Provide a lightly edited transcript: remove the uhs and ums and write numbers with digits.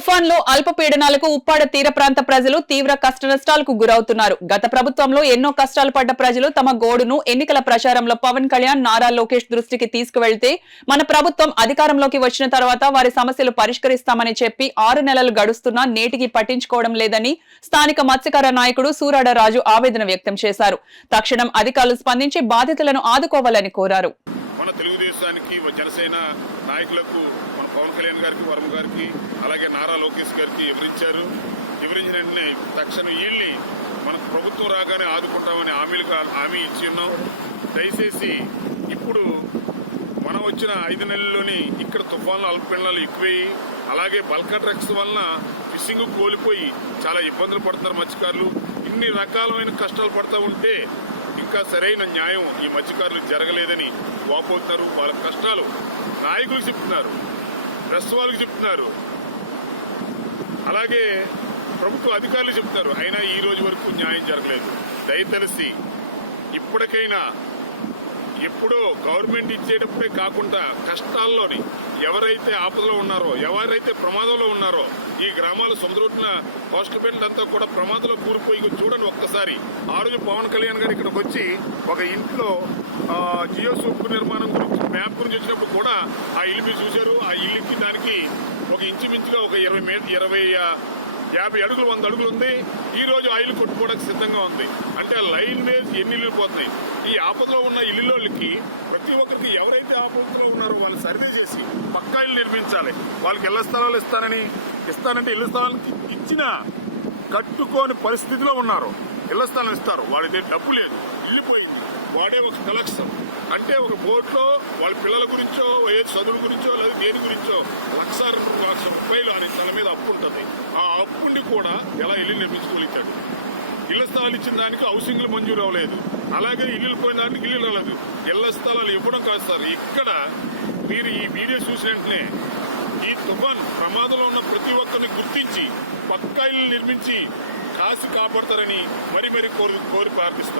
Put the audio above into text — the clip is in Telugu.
తుఫాన్లో అల్పపీడనాలకు ఉప్పాడ తీర ప్రాంత ప్రజలు తీవ్ర కష్టనష్టాలకు గురవుతున్నారు. గత ప్రభుత్వంలో ఎన్నో కష్టాలు పడ్డ ప్రజలు తమ గోడును ఎన్నికల ప్రచారంలో పవన్ కళ్యాణ్, నారా లోకేష్ దృష్టికి తీసుకువెళ్తే మన ప్రభుత్వం అధికారంలోకి వచ్చిన తర్వాత వారి సమస్యలు పరిష్కరిస్తామని చెప్పి 6 నెలలు గడుస్తున్నా నేటికి పట్టించుకోవడం లేదని స్థానిక మత్స్యకార నాయకుడు సూరాడ రాజు ఆవేదన వ్యక్తం చేశారు. తక్షణం అధికారులు స్పందించి బాధితులను ఆదుకోవాలని కోరారు. మన తెలుగుదేశానికి జనసేన నాయకులకు మన పవన్ కళ్యాణ్ గారికి, వర్మ గారికి, అలాగే నారా లోకేష్ గారికి వివరించిన వెంటనే తక్షణం వెళ్ళి మన ప్రభుత్వం రాగానే ఆదుకుంటామని హామీ ఇచ్చి ఉన్నాం. దయచేసి ఇప్పుడు మనం వచ్చిన 5 నెలల్లోని ఇక్కడ తుఫాన్లు, అల్పపీడనాలు ఎక్కువయ్యి, అలాగే బల్కా ట్రక్స్ వలన ఫిషింగ్ కోల్పోయి చాలా ఇబ్బందులు పడుతున్నారు మత్స్యకారులు. ఇన్ని రకాలమైన కష్టాలు పడతా ఉంటే ఇంకా సరైన న్యాయం ఈ మత్స్యకారులకు జరగలేదని వాపోతున్నారు. వాళ్ళ కష్టాలు నాయకులకు చెప్తున్నారు, ప్రెస్ వాళ్ళకి చెప్తున్నారు, అలాగే ప్రభుత్వ అధికారులు చెప్తున్నారు. అయినా ఈ రోజు వరకు న్యాయం జరగలేదు. దయతలిసి ఇప్పటికైనా ఎప్పుడో గవర్నమెంట్ ఇచ్చేటప్పుడే కాకుండా కష్టాల్లోని ఎవరైతే ఆపదలో ఉన్నారో, ఎవరైతే ప్రమాదంలో ఉన్నారో, ఈ గ్రామాల సముద్రొడ్డున కోస్టల్ బెల్ట్ అంతా కూడా ప్రమాదంలో కూలిపోయి చూడండి ఒక్కసారి. ఆ రోజు పవన్ కళ్యాణ్ గారు ఇక్కడికి వచ్చి ఒక ఇంట్లో జియో సూప్ నిర్మాణం గురించి, మ్యాప్ గురించి వచ్చినప్పుడు కూడా ఆ ఇల్లు మీరు చూశారు. ఆ ఇల్లుకి దానికి ఒక ఇంచుమించుగా ఒక 50 అడుగులు 100 అడుగులు ఉంది. ఈ రోజు ఆ ఇల్లు కొట్టుకోవడానికి సిద్ధంగా ఉంది. అంటే ఆ లైన్ వేసి ఎన్ని ఇల్లు పోతున్నాయి. ఈ ఆపదలో ఉన్న ఇల్లులోకి ప్రతి ఒక్కరికి ఎవరైతే ఆపదలో ఉన్నారో వాళ్ళు సర్వే చేసి పక్కా ఇల్లు నిర్మించాలి. వాళ్ళకి ఇళ్ల స్థలాలు ఇస్తానంటే ఇళ్ల స్థలాలకి ఇచ్చిన కట్టుకోని పరిస్థితిలో ఉన్నారు. ఇళ్ల స్థలం ఇస్తారు, వాడి దగ్గర డబ్బు లేదు, ఇల్లు పోయింది, వాడే ఒక కలెక్షన్. అంటే ఒక బోట్లో వాళ్ళ పిల్లల గురించో, ఏ చదువు గురించో, లేదా దేని గురించో ₹1,00,000 అని తన మీద అప్పు ఉంటుంది. ఆ అప్పుని కూడా ఎలా ఇల్లు నిర్మించుకోగలిగాడు. ఇళ్ల స్థలాలు ఇచ్చిన దానికి హౌసింగ్లు మంజూరు అవ్వలేదు, అలాగే ఇల్లు పోయిన దానికి ఇల్లు రాలేదు. ఇళ్ల స్థలాలు ఇవ్వడం కాదు సార్. ఇక్కడ మీరు ఈ వీడియో చూసిన వెంటనే ఈ తుఫాన్ ప్రమాదంలో ఉన్న ప్రతి ఒక్కరిని గుర్తించి పక్కా ఇల్లు నిర్మించి కాసి కాపాడతారని కోరి ప్రార్థిస్తున్నాను.